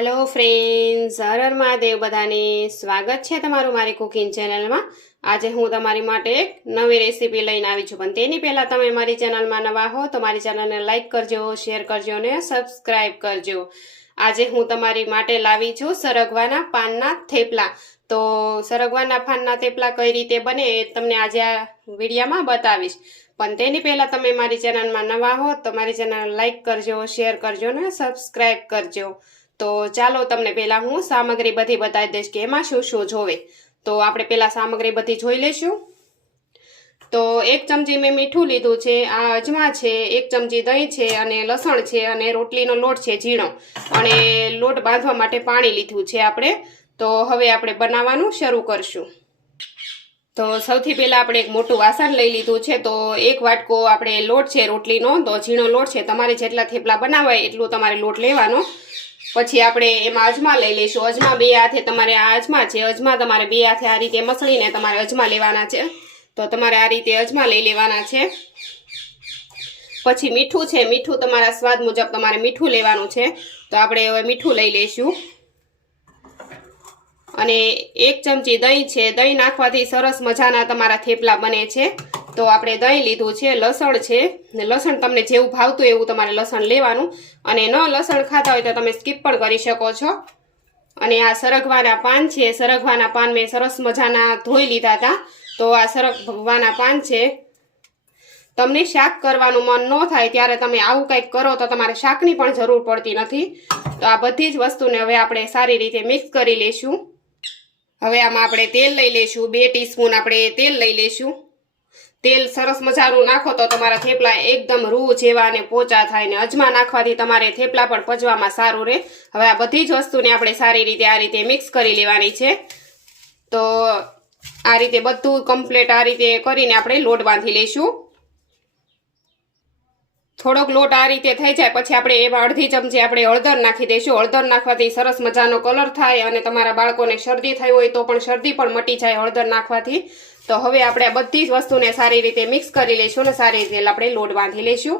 હાલો friends Har Har Mahadev બધાને સ્વાગત છે તમારું મારી કુકિંગ ચેનલમાં આજે હું તમારી માટે એક નવી રેસીપી લઈને આવી છું. પણ તેની પહેલાં તમે મારી ચેનલમાં નવા હો તો મારી ચેનલને લાઇક કરજો શેર કરજો અને સબસ્ક્રાઇબ કરજો. આજે હું તમારી માટે લાવી છું સરગવાના પાનના થેપલા. તો સરગવાના પાનના થેપલા કઈ રીતે બને એ તમને આજે આ વિડીયામાં બતાવીશ. પણ તેની પહેલાં તમે મારી ચેનલમાં નવા હો તો મારી ચેનલ લાઇક કરજો શેર કરજો ને સબસ્ક્રાઇબ કરજો. તો ચાલો તમને પહેલાં હું સામગ્રી બધી બતાવી દઈશ કે એમાં શું શું જોવે. તો આપણે પહેલાં સામગ્રી બધી જોઈ લઈશું. તો એક ચમચી મેં મીઠું લીધું છે આ અજમા છે, એક ચમચી દહીં છે અને લસણ છે અને રોટલીનો લોટ છે ઝીણો. અને લોટ બાંધવા માટે પાણી લીધું છે આપણે. તો હવે આપણે બનાવવાનું શરૂ કરશું. તો સૌથી પહેલાં આપણે એક મોટું વાસણ લઈ લીધું છે. તો એક વાટકો આપણે લોટ છે, રોટલીનો. તો ઝીણો લોટ છે. તમારે જેટલા થેપલા બનાવાય એટલું તમારે લોટ લેવાનો. પછી આપણે એમાં અજમા લઈ લઈશું. અજમા બે હાથે તમારે આ અજમા છે. અજમા તમારે બે હાથે આ રીતે મસળીને તમારે અજમા લેવાના છે. તો તમારે આ રીતે અજમા લઈ લેવાના છે. પછી મીઠું છે. મીઠું તમારા સ્વાદ મુજબ તમારે મીઠું લેવાનું છે. તો આપણે હવે મીઠું લઈ લઈશું. અને એક ચમચી દહીં છે, દહીં નાખવાથી સરસ મજાના તમારા થેપલા બને છે. તો આપણે દહીં લીધું છે, લસણ છે. લસણ તમને જેવું ભાવતું એવું તમારે લસણ લેવાનું. અને ન લસણ ખાતા હોય તો તમે સ્કીપ પણ કરી શકો છો. અને આ સરગવાના પાન છે, સરગવાના પાન મેં સરસ મજાના ધોઈ લીધા હતા. તો આ સરગવાના પાન છે. તમને શાક કરવાનું મન ન થાય ત્યારે તમે આવું કંઈક કરો તો તમારે શાકની પણ જરૂર પડતી નથી. તો આ બધી જ વસ્તુને હવે આપણે સારી રીતે મિક્સ કરી લઈશું હવે આમાં આપણે તેલ લઈ લઈશું. બે ટીસ્પૂન આપણે તેલ લઈ લઈશું. તેલ સરસ મજાનું નાખો તો તમારા થેપલા એકદમ રૂ જેવા અને પોચા થાય ને અજમા નાખવાથી તમારે થેપલા પણ પચવામાં સારું રહે. હવે આ બધી જ વસ્તુને આપણે સારી રીતે આ રીતે મિક્સ કરી લેવાની છે. તો આ રીતે બધું કમ્પ્લીટ આ રીતે કરીને આપણે લોટ બાંધી લઈશું. થોડોક લોટ આ રીતે થઈ જાય, પછી આપણે એમાં અડધી ચમચી આપણે હળદર નાખી દઈશું. હળદર નાખવાથી સરસ મજાનો કલર થાય અને તમારા બાળકોને શરદી થઈ હોય તો પણ શરદી પણ મટી જાય હળદર નાખવાથી. તો હવે આપણે આ બધી જ વસ્તુને સારી રીતે મિક્સ કરી લઈશું અને સારી રીતે આપણે લોટ બાંધી લઈશું.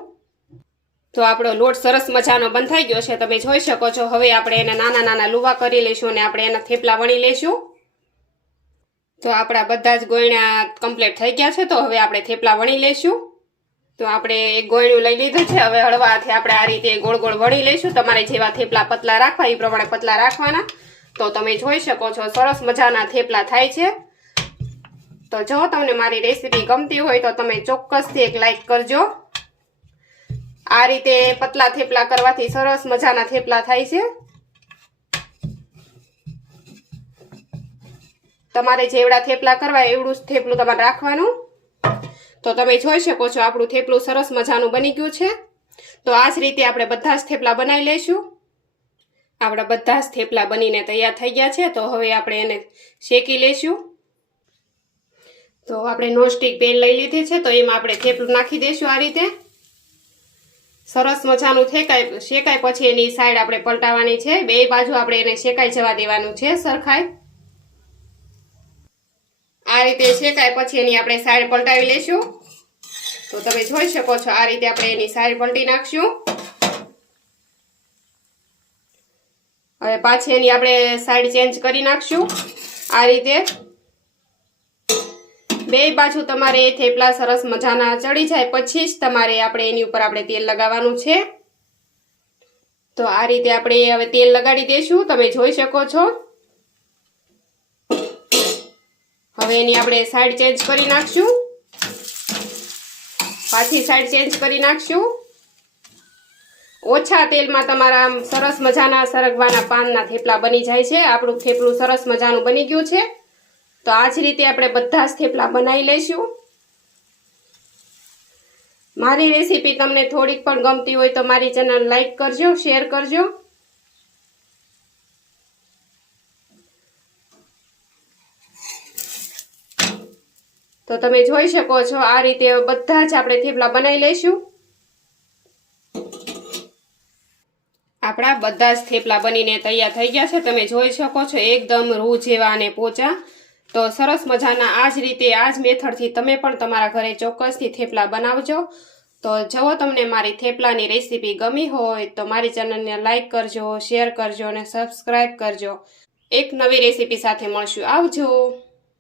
તો આપણો લોટ સરસ મજાનો બંધાઈ ગયો છે, તમે જોઈ શકો છો. હવે આપણે એને નાના નાના લુવા કરી લઈશું અને આપણે એના થેપલા વણી લઈશું. તો આપણા બધા જ ગોયણા કમ્પ્લીટ થઈ ગયા છે, તો હવે આપણે થેપલા વણી લઈશું. તો આપણે એક ગોળ્યું લઈ લીધું છે. હવે હળવાથી આપણે આ રીતે ગોળ ગોળ વળી લઈશું. તમારે જેવા થેપલા પતલા રાખવા એ પ્રમાણે પતલા રાખવાના. તો તમે જોઈ શકો છો, સરસ મજાના થેપલા થાય છે. તો જો તમને મારી રેસીપી ગમતી હોય તો તમે ચોક્કસથી એક લાઈક કરજો. આ રીતે પતલા થેપલા કરવાથી સરસ મજાના થેપલા થાય છે. તમારે જેવડા થેપલા કરવા એવડું થેપલું તમારે રાખવાનું. તો તમે જોઈ શકો છો, આપણું થેપલું સરસ મજાનું બની ગયું છે. તો આ જ રીતે આપણે બધા જ થેપલા બનાવી લઈશું. આપણા બધા જ થેપલા બનીને તૈયાર થઈ ગયા છે, તો હવે આપણે એને શેકી લઈશું. તો આપણે નોનસ્ટિક પેન લઈ લીધી છે, તો એમાં આપણે થેપલું નાખી દઈશું આ રીતે. સરસ મજાનું થેકાય, શેકાય પછી એની સાઈડ આપણે પલટાવવાની છે. બે બાજુ આપણે એને શેકાઈ જવા દેવાનું છે સરખાઈ આ રીતે શેકાય, પછી એની આપણે સાઈડ પલટાવી લઈશું. તો તમે જોઈ શકો છો, આ રીતે આપણે એની સાઈડ પલટી નાખશું. હવે પાછી એની આપણે સાઈડ ચેન્જ કરી નાખશું, આ રીતે. બે બાજુ તમારે થેપલા સરસ મજાના ચડી જાય, પછી જ તમારે આપણે એની ઉપર આપણે તેલ લગાવવાનું છે. તો આ રીતે આપણે હવે તેલ લગાડી દઈશું, તમે જોઈ શકો છો. હવે એની આપણે સાઈડ ચેન્જ કરી નાખશું. પાછી સાઈડ ચેન્જ કરી નાખશું. ઓછા તેલમાં તમારા સરસ મજાના સરગવાના પાનના થેપલા બની જાય છે. આપણું થેપલું સરસ મજાનું બની ગયું છે. તો આ જ રીતે આપણે બધા જ થેપલા બનાવી લઈશું. મારી રેસીપી તમને થોડીક પણ ગમતી હોય તો મારી ચેનલ લાઈક કરજો, શેર કરજો. તો તમે જોઈ શકો છો આ રીતે બધા જ આપણે થેપલા બનાવી લઈશું. આપણા બધા જ થેપલા બનીને તૈયાર થઈ ગયા છે. તમે જોઈ શકો છો એકદમ રૂ જેવા અને પોચા. તો સરસ મજાના આ જ રીતે, આ જ મેથડથી તમે પણ તમારા ઘરે ચોક્કસથી થેપલા બનાવજો. તો જો તમને મારી થેપલાની રેસીપી ગમી હોય તો મારી ચેનલને લાઇક કરજો, શેર કરજો અને સબસ્ક્રાઈબ કરજો. એક નવી રેસીપી સાથે મળશું. આવજો.